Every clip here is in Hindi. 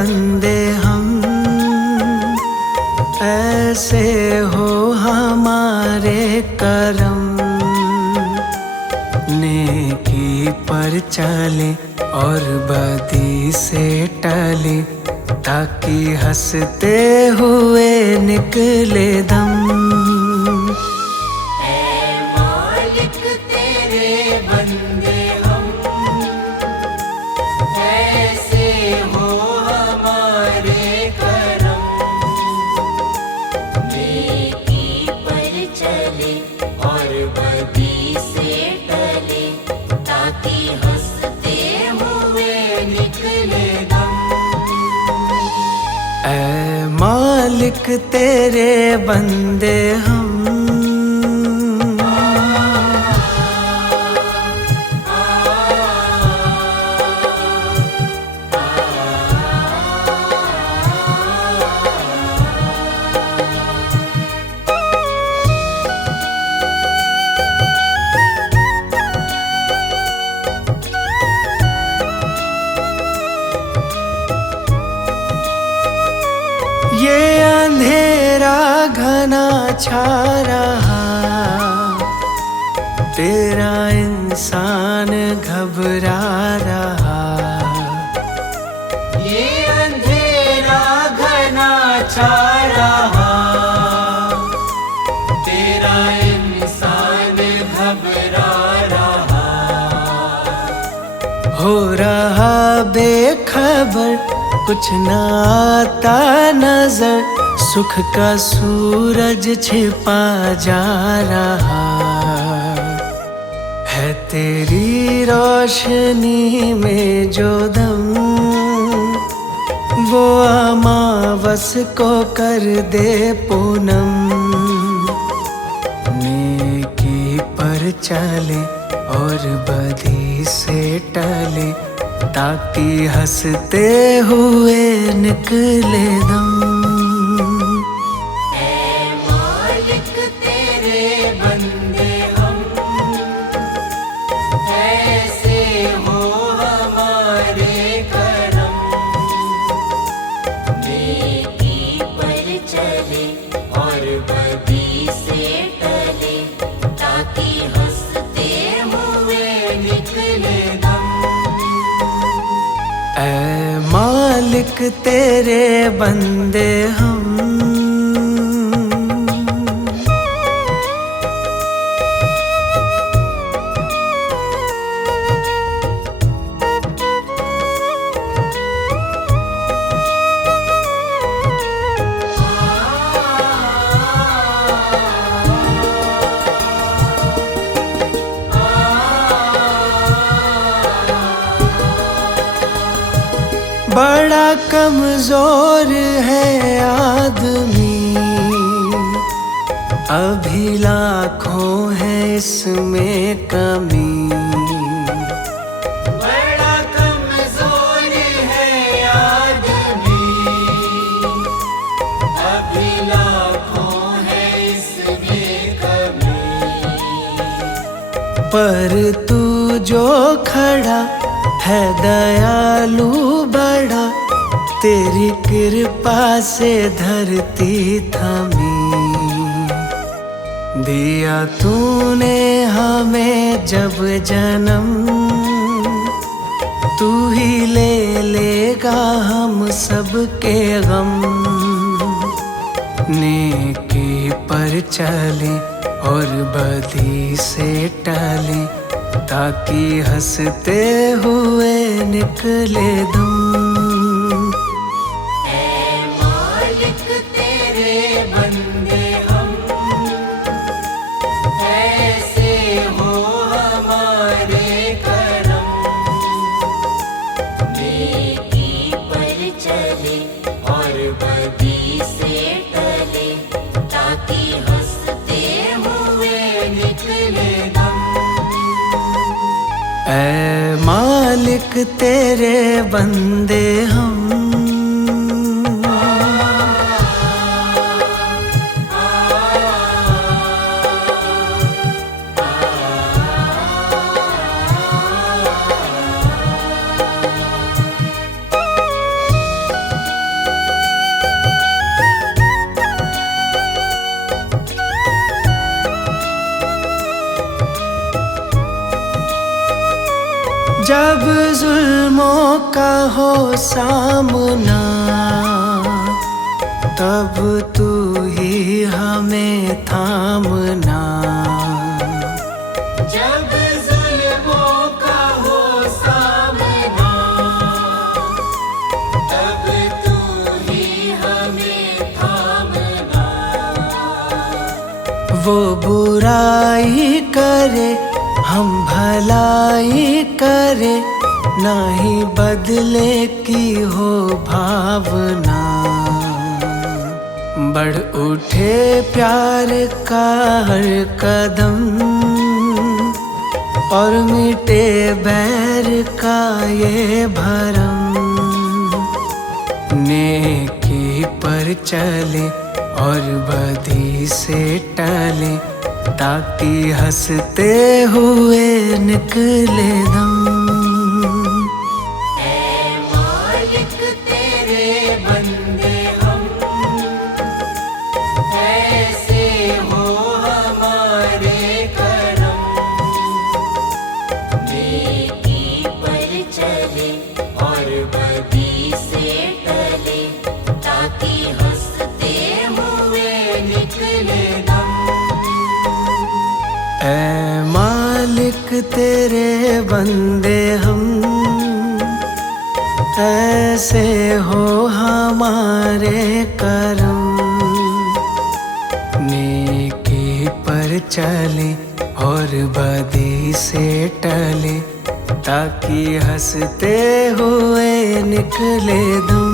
बंदे हम, ऐसे हो हमारे करम। नेकी पर चले और बदी से टले, ताकि हंसते हुए निकले दम। ऐ मालिक तेरे बंदे हम, ऐसे हो हमारे करम। नेकी पर चले और बदी से टले, ताकि हंसते हुए निकले दम। ऐ मालिक तेरे बंदे हम, ये अंधेरा घना छा रहा, तेरा इंसान घबरा रहा। ये अंधेरा घना छा रहा, तेरा इंसान घबरा रहा। हो रहा बेखबर, कुछ न आता नजर, सुख का सूरज छिपा जा रहा है। तेरी रोशनी में जो दम, वो अमावस को कर दे पूनम। नेकी पर चले और बदी से टले, ताकि हंसते हुए निकले दम। ऐ मालिक तेरे बंदे हम, ऐसे हो हमारे करम। नेकी पर चले और बदी से टले, ताकि हंसते हुए निकले दम। ऐ मालिक तेरे बंदे हम, बड़ा कमजोर है आदमी, अभी लाखों है इसमें कमी। बड़ा कमजोर है आदमी, अभी लाखों है इसमें कमी। पर तू जो खड़ा है दयालु बड़ा, तेरी कृपा से धरती थमी। दिया तूने हमें जब जन्म, तू ही ले लेगा हम सबके गम। नेकी पर चले और बदी से टले, ताकि हंसते हुए निकले दम। ऐ मालिक तेरे बंदे हम, ऐसे हो हमारे करम। नेकी पर चले और बदी से टले, ताकि हंसते हुए निकले दम। ऐ मालिक तेरे बंदे हम, जुल्मों का हो सामना, तब तू ही हमें थामना। जब जुल्मों का हो सामना, तब तू ही हमें थामना। वो बुराई करे हम भलाई करे, नहीं बदले की हो भावना। बढ़ उठे प्यार का हर कदम, और मिटे बैर का ये भरम। नेकी पर चले और बदी से टले, ताकि हंसते हुए निकले दम। ऐ मालिक तेरे बंदे हम, ऐसे हो हमारे करम। नेकी पर चले और बदी से टले, ताकि हंसते हुए निकले दम। ऐ मालिक तेरे बंदे हम, ऐसे हो हमारे करम। नेकी पर चले और बदी से टले, ताकि हंसते हुए निकले दम।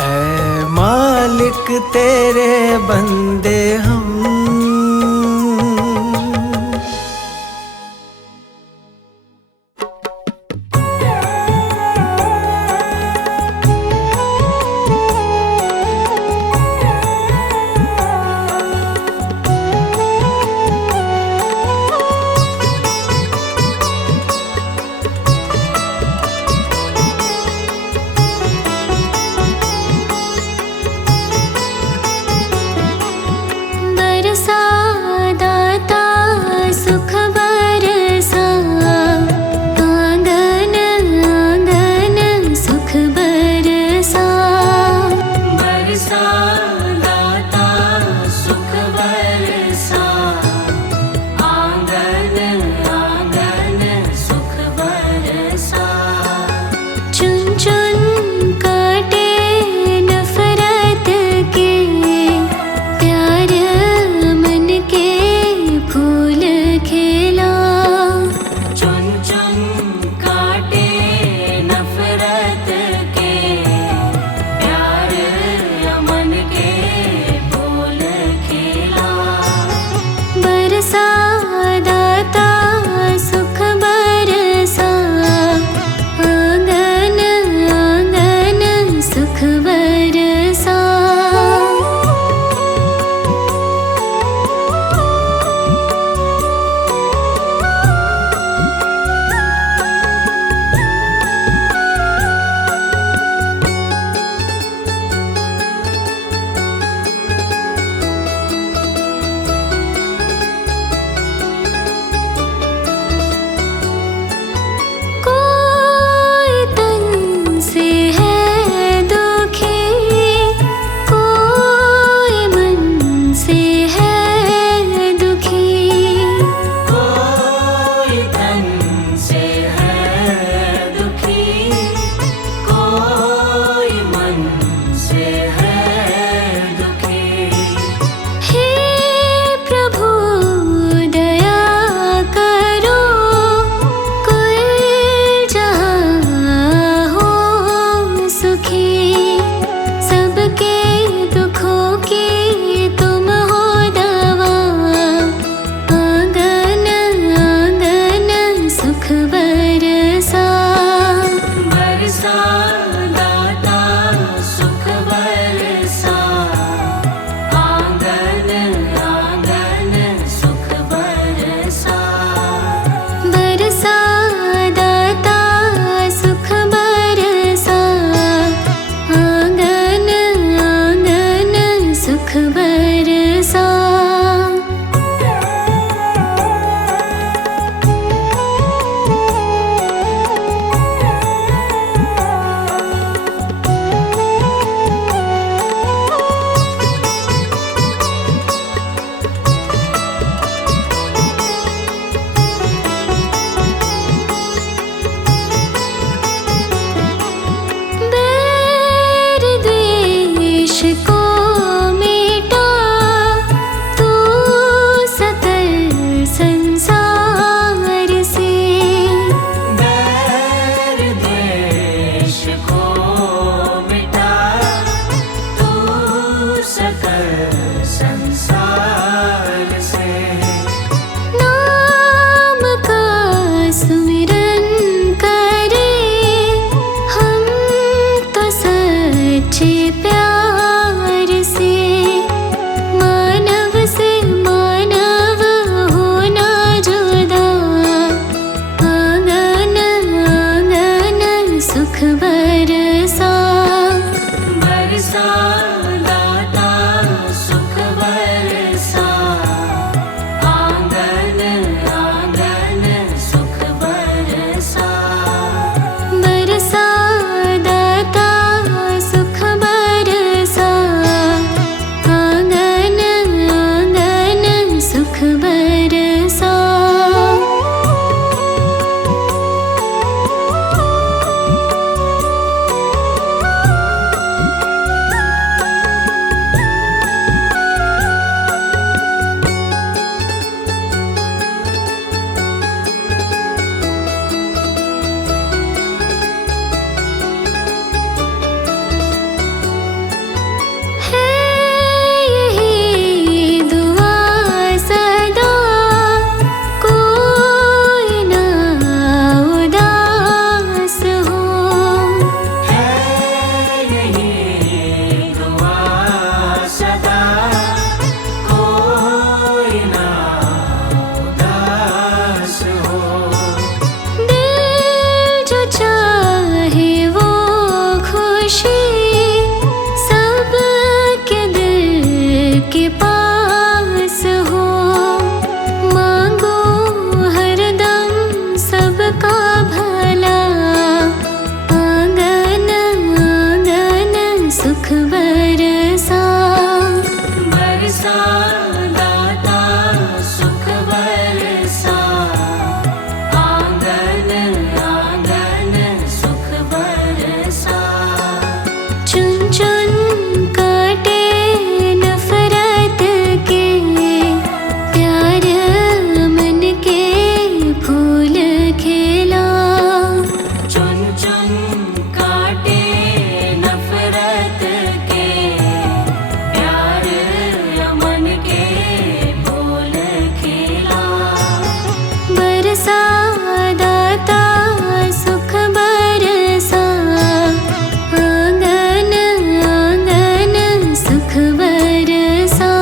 ऐ मालिक तेरे बंदे हम। सकल संसार से। नाम का सुमिरन करे हम तो सच्चे प्यार से। मानव से मानव होना जुदा, आंगन आंगन सुख बरसा। बरसा दाता सुख बरसा, आंगन आंगन सुख बरसा। बरसा दाता सुख बरसा, आंगन आंगन सुख बरसा। है यही दुआ सदा, कोई ना उदास हो। है यही दुआ सदा, कोई ना उदास हो। दिल जो चाहे वो खुशी सबके दिल के पास हो। मांगो हरदम सबका भला, आंगन आंगन सुख बरसा। बरसा दाता सुख बरसा, आंगन आंगन सुख बरसा। चुन चुन काटे नफरत के, प्यार मन के फूल खिला। चुन चुन काटे नफरत के, प्यार मन के फूल खिला। बरसा दाता सुख बरसा, आंगन आंगन सुख बरसा।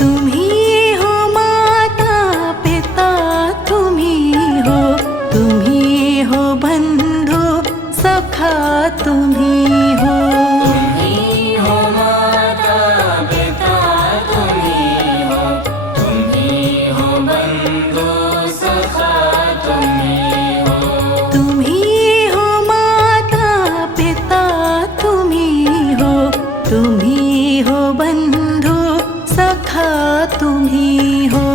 तुम्ही हो माता पिता, तुम्ही हो बंधु सखा, तुम्ही हो। तुम्ही हो माता पिता, तुम्ही हो बंधु सखा, तुम्ही हो। तुम्ही हो माता पिता, तुम्ही हो बंधु सखा, तुम्ही हो।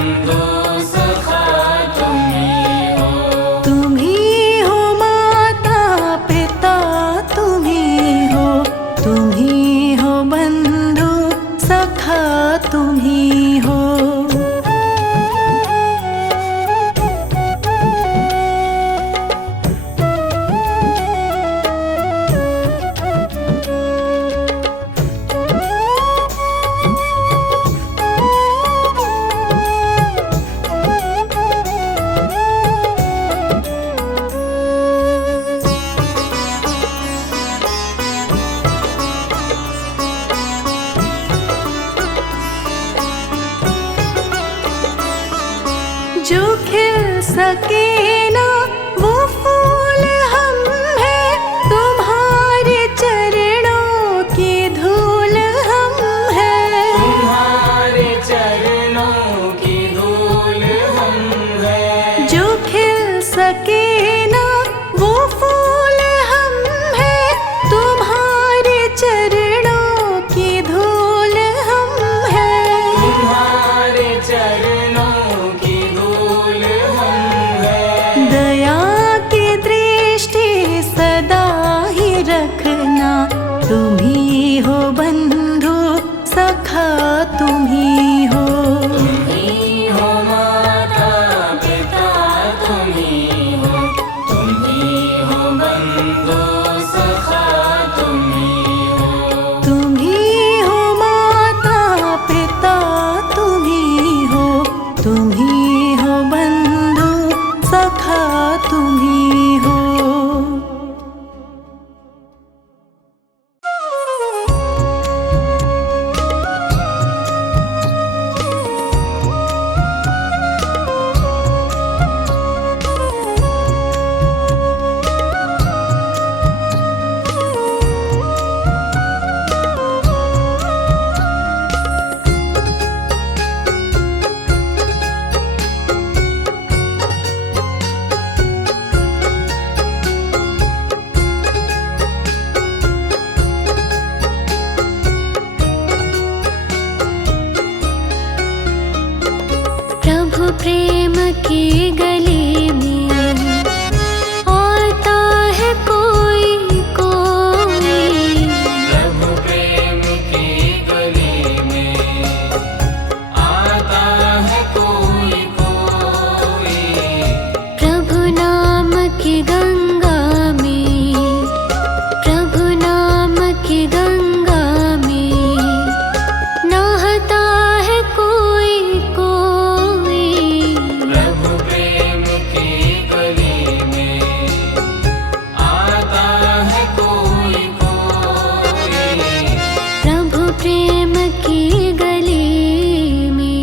बंधु सखा तुम्ही हो। तुम्ही हो माता पिता तुम्ही हो, तुम्ही हो बंधु सखा तुम्ही हो। जो खिल सके ना वो फूल हम हैं, तुम्हारे चरणों की धूल हम हैं। तुम्हारे चरणों की धूल हम हैं। जो खिल सके ना वो फूल हम हैं, तुम्हारे चरणों की धूल हम हैं। तुम्हारे चरणों की धूल हम हैं। दया की दृष्टि सदा ही रखना, तुम्ही हो बंधु सखा तुम्ही हो। तुम्ही हो माता पिता तुम्ही हो, तुम्ही हो बंधु सखा तुम्ही हो। तुम्ही हो माता पिता तुम्ही हो, तुम्ही हो बंधु सखा तुम्ही हो। प्रभु प्रेम की गली में आता है कोई कोई। प्रभु प्रेम की गली में आता है कोई कोई। प्रभु नाम की गंगा में, प्रभु नाम की गंगा में नहाता है कोई कोई। प्रभु प्रेम की गली में आता है कोई कोई। प्रभु प्रेम की गली में।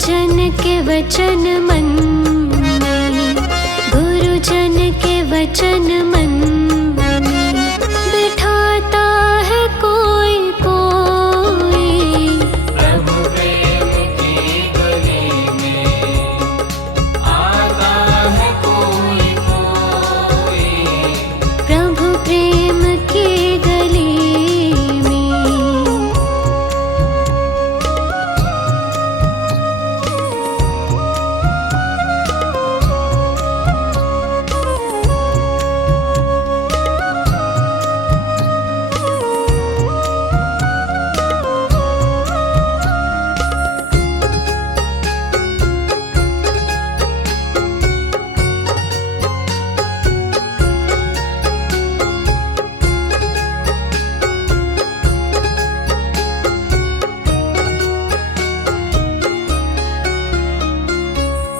गुरुजन के वचन मन में, गुरुजन के वचन मन में बिठाता है कोई कोई। प्रभु प्रेम की गली में आता है कोई कोई। प्रभु प्रेम की गली में।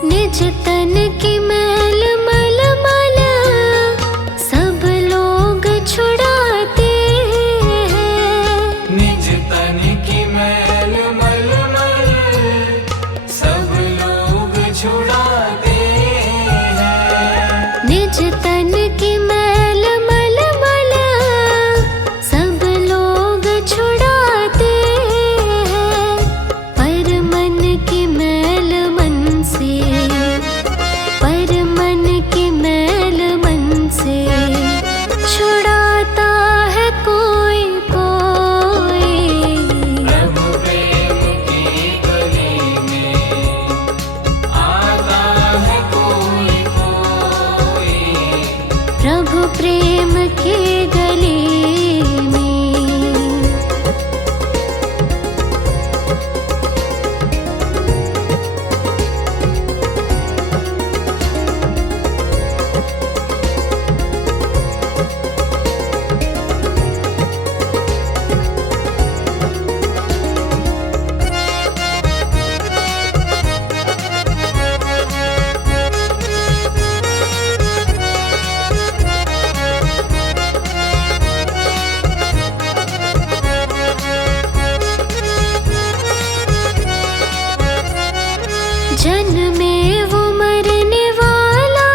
निज तन की मैल मल मल सब लोग छुड़ाते हैं। निज तन की मैल मल मल सब लोग छुड़ाते हैं। निज तन की मैल मल मल सब लोग छुड़ाते हैं। पर मन की मैल मन से, पर मन की मैल मन से छुड़ाता है कोई कोई। प्रभु प्रेम की गली में आता है कोई कोई। प्रभु प्रेम की गली में। जन्मे वो मरने वाला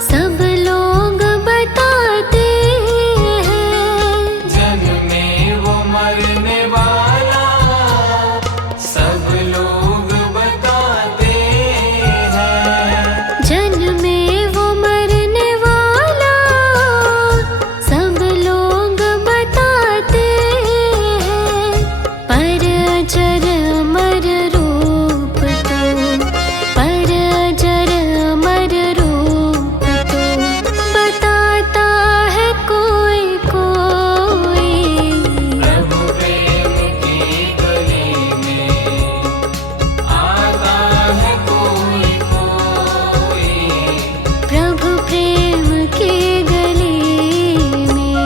सब लोग बताते हैं। जन्मे वो मरने वाला सब लोग बताते हैं। जन्मे वो मरने वाला सब लोग बताते हैं। पर अजर अमर रूप तो, पर अजर अमर रूप तो बताता है कोई कोई। प्रभु प्रेम की गली में आता है कोई कोई। प्रभु प्रेम की गली में।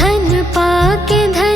धन पाके धन